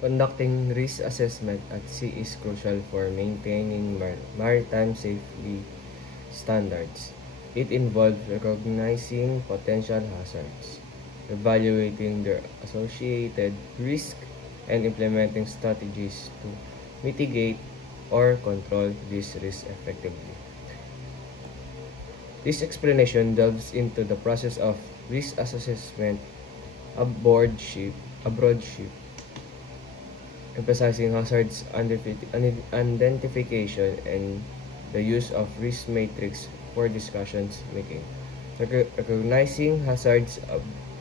Conducting risk assessment at sea is crucial for maintaining maritime safety standards. It involves recognizing potential hazards, evaluating their associated risk, and implementing strategies to mitigate or control these risks effectively. This explanation delves into the process of risk assessment aboard ship, emphasizing hazards identification and the use of risk matrix for discussions making. Recognizing hazards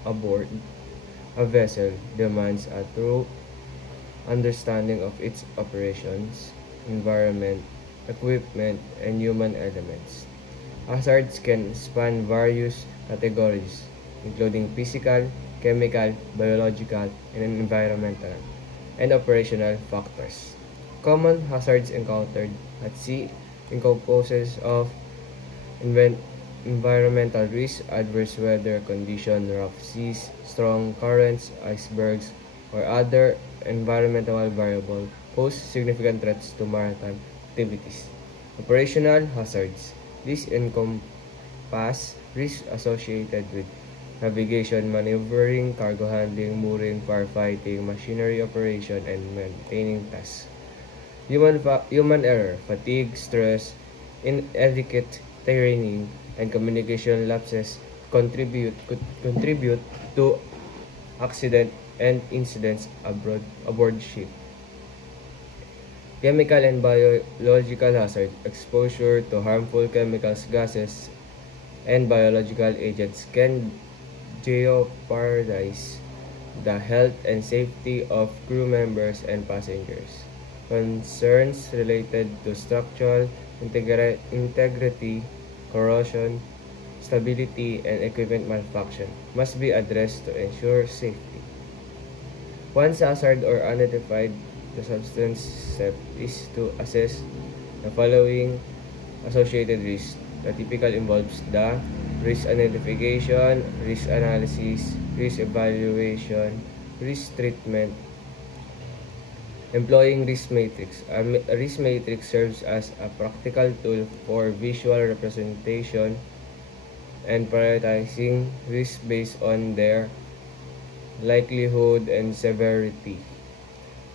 aboard a vessel demands a thorough understanding of its operations, environment, equipment, and human elements. Hazards can span various categories, including physical, chemical, biological, and environmental, and operational factors. Common hazards encountered at sea encompasses of environmental risks, adverse weather conditions, rough seas, strong currents, icebergs, or other environmental variables pose significant threats to maritime activities. Operational hazards. These encompass risks associated with navigation, maneuvering, cargo handling, mooring, firefighting, machinery operation, and maintaining tasks. Human error, fatigue, stress, inadequate training, and communication lapses could contribute to accident and incidents aboard ship. Chemical and biological hazard, exposure to harmful chemicals, gases, and biological agents can jeopardize the health and safety of crew members and passengers. Concerns related to structural integrity, corrosion, stability, and equipment malfunction must be addressed to ensure safety. Once hazard or identified, the substance step is to assess the following associated risks. The typical involves the risk identification, risk analysis, risk evaluation, risk treatment. Employing risk matrix. A risk matrix serves as a practical tool for visual representation and prioritizing risks based on their likelihood and severity.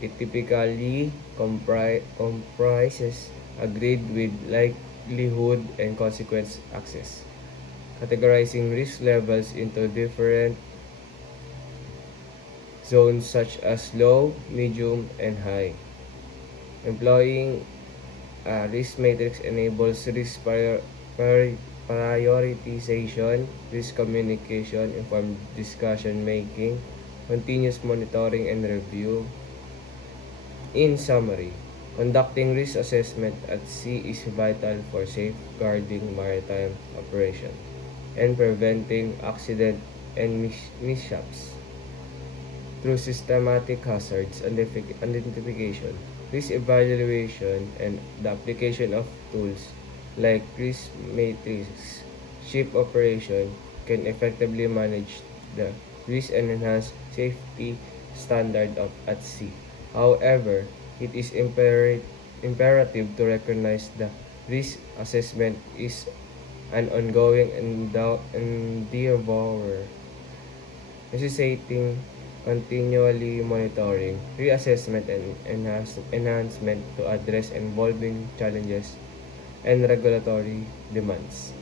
It typically comprises a grid with likelihood and consequence axes, categorizing risk levels into different zones such as low, medium, and high. Employing a risk matrix enables risk prioritization, risk communication, informed discussion making, continuous monitoring and review. In summary, conducting risk assessment at sea is vital for safeguarding maritime operation and preventing accident and mishaps. Through systematic hazards identification, risk evaluation, and the application of tools like risk matrix, ship operation can effectively manage the risk and enhance safety standard at sea. However, it is imperative to recognize that risk assessment is an ongoing endeavor, necessitating continually monitoring, reassessment, and enhancement to address evolving challenges and regulatory demands.